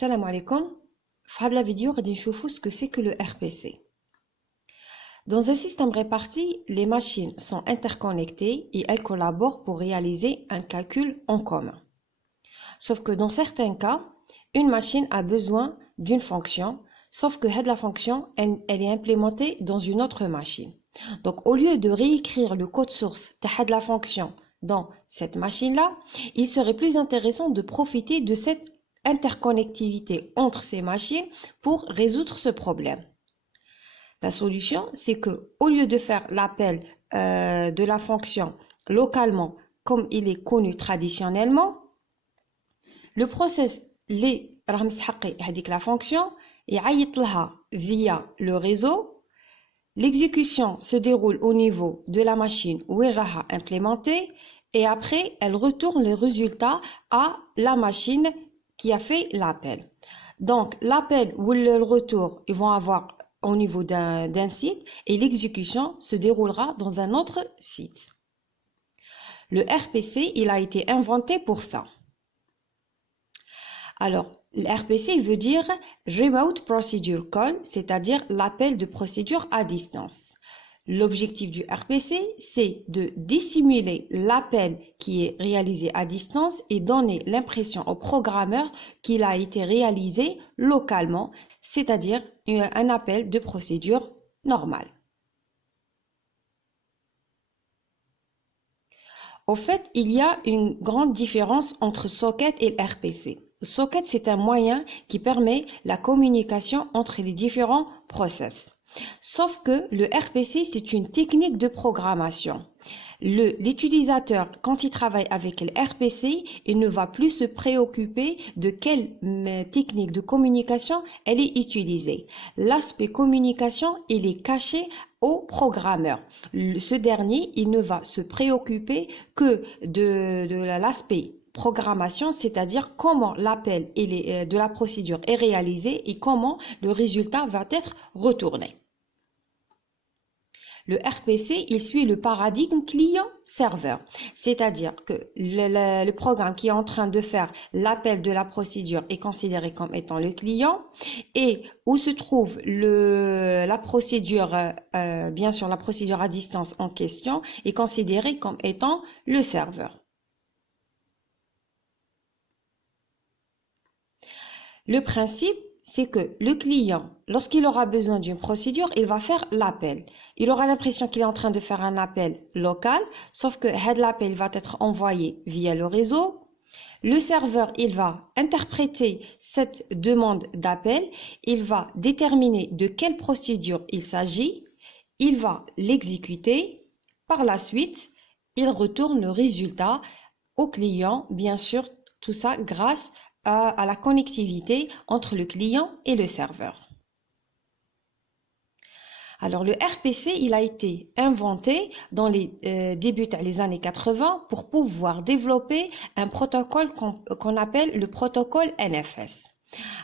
Salam alaikum. Dans la vidéo, on va voir ce que c'est que le RPC. Dans un système réparti, les machines sont interconnectées et elles collaborent pour réaliser un calcul en commun. Sauf que dans certains cas, une machine a besoin d'une fonction, sauf que la fonction elle est implémentée dans une autre machine. Donc au lieu de réécrire le code source de la fonction dans cette machine-là, il serait plus intéressant de profiter de cette interconnectivité entre ces machines pour résoudre ce problème. La solution, c'est que au lieu de faire l'appel de la fonction localement comme il est connu traditionnellement, le process اللي راه مستحقي هذيك la fonction يعيط لها via le réseau. L'exécution se déroule au niveau de la machine où elle sera implémentée et après elle retourne le résultat à la machine qui a fait l'appel. Donc l'appel ou le retour, ils vont avoir au niveau d'un site et l'exécution se déroulera dans un autre site. Le RPC, il a été inventé pour ça. Alors, le RPC veut dire Remote Procedure Call, c'est-à-dire l'appel de procédure à distance. L'objectif du RPC, c'est de dissimuler l'appel qui est réalisé à distance et donner l'impression au programmeur qu'il a été réalisé localement, c'est-à-dire un appel de procédure normale. Au fait, il y a une grande différence entre socket et RPC. Socket, c'est un moyen qui permet la communication entre les différents process. Sauf que le RPC, c'est une technique de programmation. L'utilisateur, quand il travaille avec le RPC, il ne va plus se préoccuper de quelle technique de communication elle est utilisée. L'aspect communication, il est caché au programmeur. Ce dernier, il ne va se préoccuper que de l'aspect programmation, c'est-à-dire comment l'appel de la procédure est réalisé et comment le résultat va être retourné. Le RPC, il suit le paradigme client-serveur, c'est-à-dire que le programme qui est en train de faire l'appel de la procédure est considéré comme étant le client et où se trouve la procédure, bien sûr la procédure à distance en question, est considérée comme étant le serveur. Le principe, c'est que le client, lorsqu'il aura besoin d'une procédure, il va faire l'appel. Il aura l'impression qu'il est en train de faire un appel local, sauf que l'appel va être envoyé via le réseau. Le serveur, il va interpréter cette demande d'appel, il va déterminer de quelle procédure il s'agit, il va l'exécuter. Par la suite, il retourne le résultat au client, bien sûr, tout ça grâce à la connectivité entre le client et le serveur. Alors le RPC, il a été inventé dans les débuts des années 80 pour pouvoir développer un protocole qu'on appelle le protocole NFS.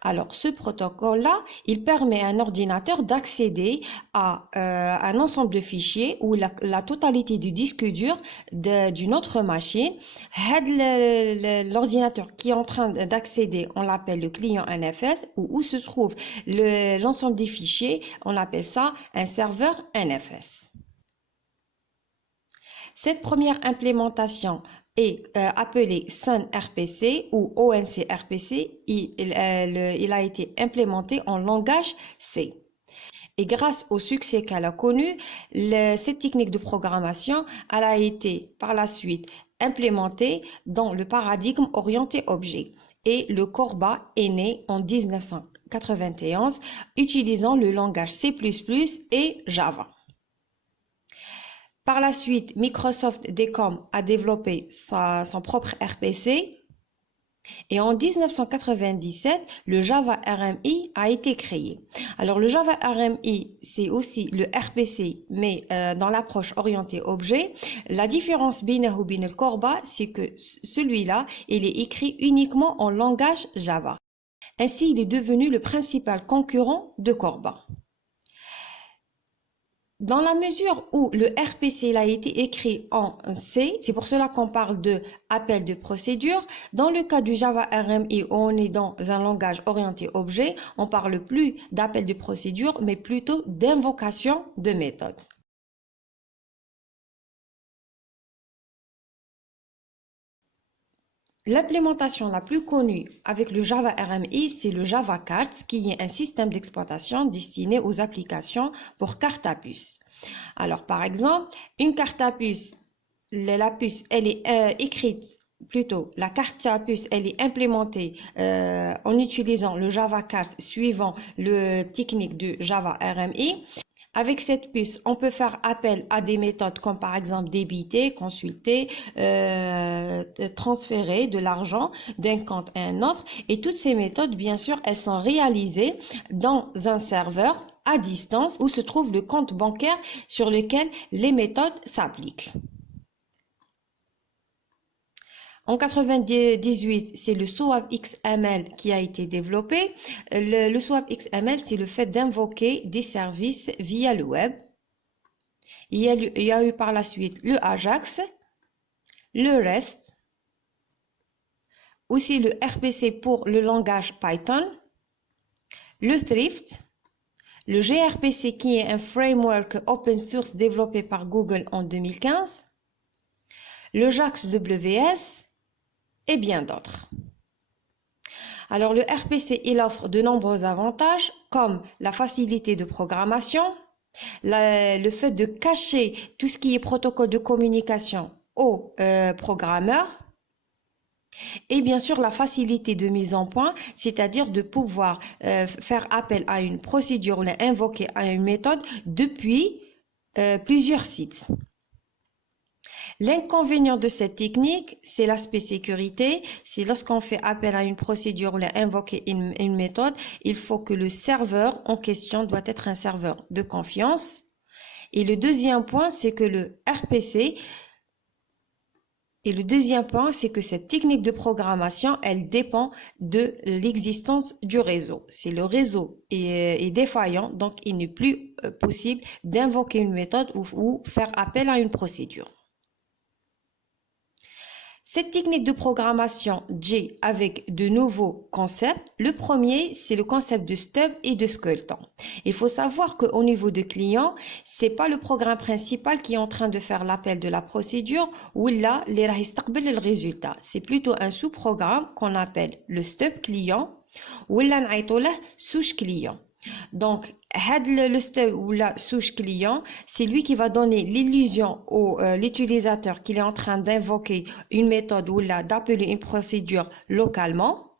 Alors, ce protocole-là, il permet à un ordinateur d'accéder à un ensemble de fichiers ou la totalité du disque dur d'une autre machine. L'ordinateur qui est en train d'accéder, on l'appelle le client NFS, où se trouve l'ensemble des fichiers, on appelle ça un serveur NFS. Cette première implémentation est appelé Sun RPC ou ONC RPC. Il a été implémenté en langage C. Et grâce au succès qu'elle a connu, cette technique de programmation elle a été par la suite implémentée dans le paradigme orienté objet. Et le Corba est né en 1991 utilisant le langage C++ et Java. Par la suite, Microsoft DECOM a développé son propre RPC et en 1997, le Java RMI a été créé. Alors le Java RMI, c'est aussi le RPC, mais dans l'approche orientée objet. La différence بينه وبين le Corba, c'est que celui-là, il est écrit uniquement en langage Java. Ainsi, il est devenu le principal concurrent de Corba. Dans la mesure où le RPC il a été écrit en C, c'est pour cela qu'on parle de appel de procédure. Dans le cas du Java RMI où on est dans un langage orienté objet, on parle plus d'appel de procédure, mais plutôt d'invocation de méthode. L'implémentation la plus connue avec le Java RMI, c'est le Java Cards, qui est un système d'exploitation destiné aux applications pour carte à puce. Alors, par exemple, une carte à puce, la puce, elle est écrite, plutôt, la carte à puce, elle est implémentée en utilisant le Java Cards suivant le technique du Java RMI. Avec cette puce, on peut faire appel à des méthodes comme par exemple débiter, consulter, transférer de l'argent d'un compte à un autre. Et toutes ces méthodes, bien sûr, elles sont réalisées dans un serveur à distance où se trouve le compte bancaire sur lequel les méthodes s'appliquent. En 98, c'est le SOAP XML qui a été développé. Le SOAP XML, c'est le fait d'invoquer des services via le web. Il y a eu par la suite le Ajax, le REST, aussi le RPC pour le langage Python, le Thrift, le gRPC qui est un framework open source développé par Google en 2015, le JAX-WS, et bien d'autres. Alors le RPC, il offre de nombreux avantages comme la facilité de programmation, le fait de cacher tout ce qui est protocole de communication aux programmeurs et bien sûr la facilité de mise en point, c'est-à-dire de pouvoir faire appel à une procédure ou invoquer à une méthode depuis plusieurs sites. L'inconvénient de cette technique, c'est l'aspect sécurité. C'est lorsqu'on fait appel à une procédure ou invoquer une méthode, il faut que le serveur en question doit être un serveur de confiance. Et le deuxième point, c'est que cette technique de programmation, elle dépend de l'existence du réseau. Si le réseau est défaillant, donc il n'est plus possible d'invoquer une méthode ou faire appel à une procédure. Cette technique de programmation J avec de nouveaux concepts, le premier, c'est le concept de stub et de skeleton. Il faut savoir qu'au niveau de client, c'est pas le programme principal qui est en train de faire l'appel de la procédure ou là, les le résultat. C'est plutôt un sous-programme qu'on appelle le stub client ou là, souche client. Donc, le stub ou la souche client, c'est lui qui va donner l'illusion à l'utilisateur qu'il est en train d'invoquer une méthode ou d'appeler une procédure localement.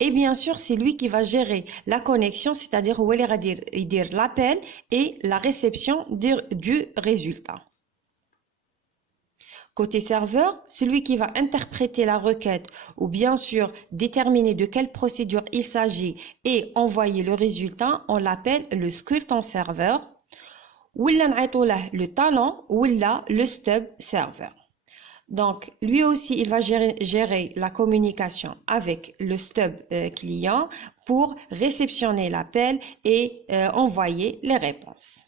Et bien sûr, c'est lui qui va gérer la connexion, c'est-à-dire où il va dire l'appel et la réception du résultat. Côté serveur, celui qui va interpréter la requête ou bien sûr déterminer de quelle procédure il s'agit et envoyer le résultat, on l'appelle le skeleton serveur ou le talent ou le stub serveur. Donc, lui aussi, il va gérer la communication avec le stub client pour réceptionner l'appel et envoyer les réponses.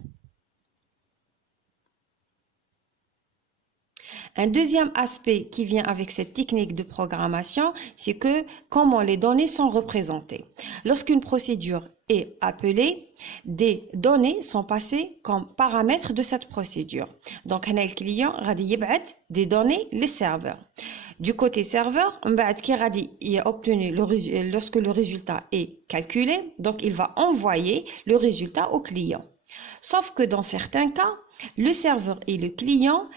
Un deuxième aspect qui vient avec cette technique de programmation, c'est que comment les données sont représentées. Lorsqu'une procédure est appelée, des données sont passées comme paramètres de cette procédure. Donc, le client va des données les serveurs. Du côté serveur, il a obtenu lorsque le résultat est calculé, donc il va envoyer le résultat au client. Sauf que dans certains cas, le serveur et le client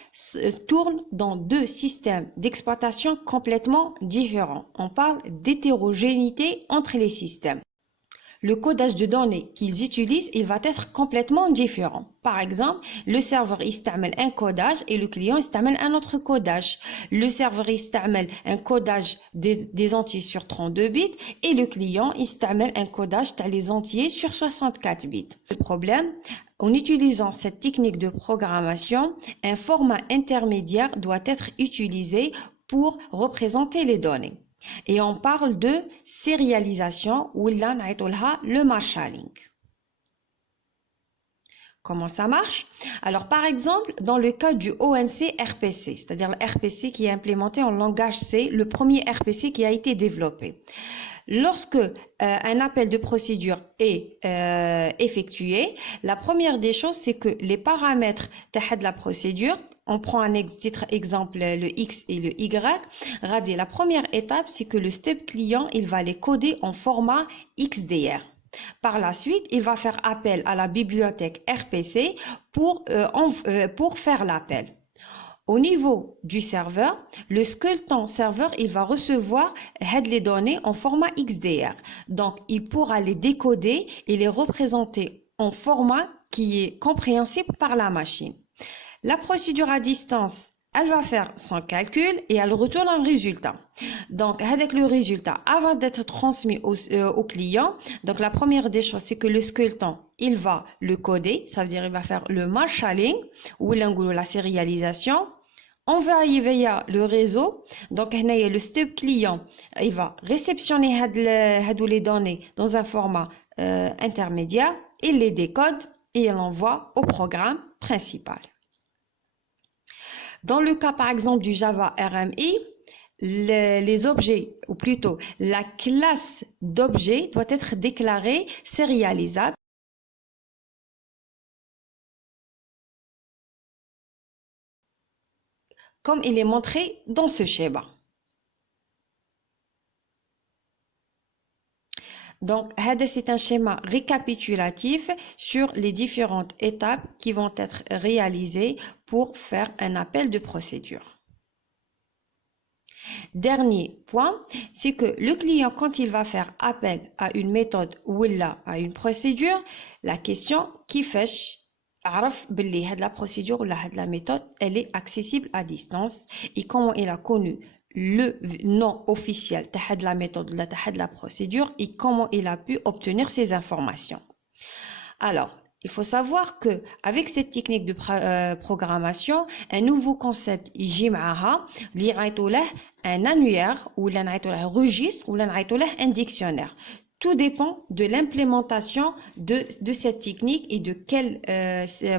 tournent dans deux systèmes d'exploitation complètement différents. On parle d'hétérogénéité entre les systèmes. Le codage de données qu'ils utilisent, il va être complètement différent. Par exemple, le serveur استعمل un codage et le client استعمل un autre codage. Le serveur استعمل un codage des entiers sur 32 bits et le client استعمل un codage des entiers sur 64 bits. Le problème, en utilisant cette technique de programmation, un format intermédiaire doit être utilisé pour représenter les données. Et on parle de sérialisation ou là le marshalling. Comment ça marche? Alors, par exemple, dans le cas du ONC RPC, c'est-à-dire le RPC qui est implémenté en langage C, le premier RPC qui a été développé. Lorsque un appel de procédure est effectué, la première des choses, c'est que les paramètres de la procédure, on prend un titre exemple le X et le Y, radé. La première étape, c'est que le step client, il va les coder en format XDR. Par la suite, il va faire appel à la bibliothèque RPC pour faire l'appel. Au niveau du serveur, le squelette serveur, il va recevoir les données en format XDR. Donc, il pourra les décoder et les représenter en format qui est compréhensible par la machine. La procédure à distance, elle va faire son calcul et elle retourne un résultat. Donc, avec le résultat, avant d'être transmis au client, donc la première des choses, c'est que le squelette, il va le coder, ça veut dire il va faire le marshalling ou la sérialisation. On va y veiller le réseau. Donc, le step client, il va réceptionner les données dans un format intermédiaire, il les décode et il l'envoie au programme principal. Dans le cas, par exemple, du Java RMI, les objets, ou plutôt la classe d'objets doit être déclarée sérialisable. Comme il est montré dans ce schéma. Donc, c'est un schéma récapitulatif sur les différentes étapes qui vont être réalisées pour faire un appel de procédure. Dernier point, c'est que le client, quand il va faire appel à une méthode ou à une procédure, la question qui fait la procédure ou la méthode, elle est accessible à distance et comment il a connu le nom officiel de la méthode ou de la procédure et comment il a pu obtenir ces informations. Alors, il faut savoir que avec cette technique de programmation, un nouveau concept يجي un annuaire ou un registre ou un dictionnaire. Tout dépend de l'implémentation de cette technique et de quel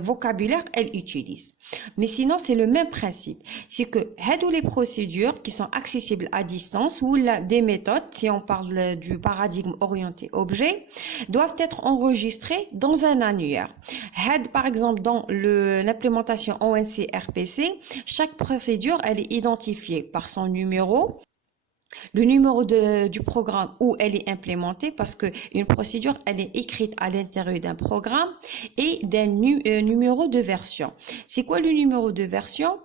vocabulaire elle utilise. Mais sinon, c'est le même principe. C'est que les procédures qui sont accessibles à distance ou des méthodes, si on parle du paradigme orienté objet, doivent être enregistrées dans un annuaire. Par exemple, dans l'implémentation ONC RPC, chaque procédure, elle est identifiée par son numéro, le numéro du programme où elle est implémentée, parce qu'une procédure, elle est écrite à l'intérieur d'un programme et d'un numéro de version. C'est quoi le numéro de version?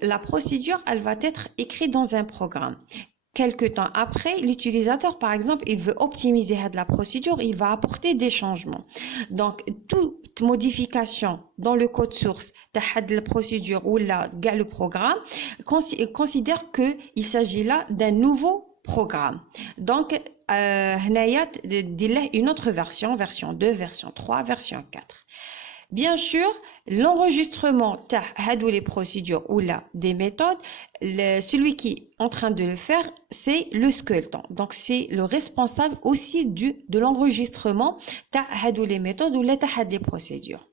La procédure, elle va être écrite dans un programme. Quelque temps après, l'utilisateur, par exemple, il veut optimiser la procédure, il va apporter des changements. Donc, toute modification dans le code source de la procédure ou le programme considère qu'il s'agit là d'un nouveau programme. Donc, il y a une autre version, version 2, version 3, version 4. Bien sûr, l'enregistrement de les procédures ou des méthodes, celui qui est en train de le faire, c'est le squelette. Donc, c'est le responsable aussi de l'enregistrement de les méthodes ou des procédures.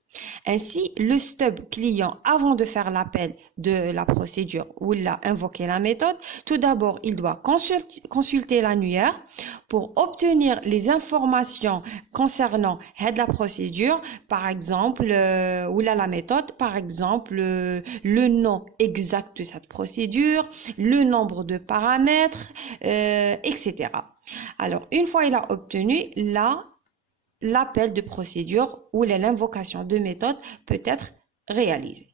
Ainsi, le stub client, avant de faire l'appel de la procédure ou invoquer la méthode, tout d'abord, il doit consulter l'annuaire pour obtenir les informations concernant la procédure, par exemple, ou la méthode, par exemple, le nom exact de cette procédure, le nombre de paramètres, etc. Alors, une fois il a obtenu, l'appel de procédure ou l'invocation de méthode peut être réalisé.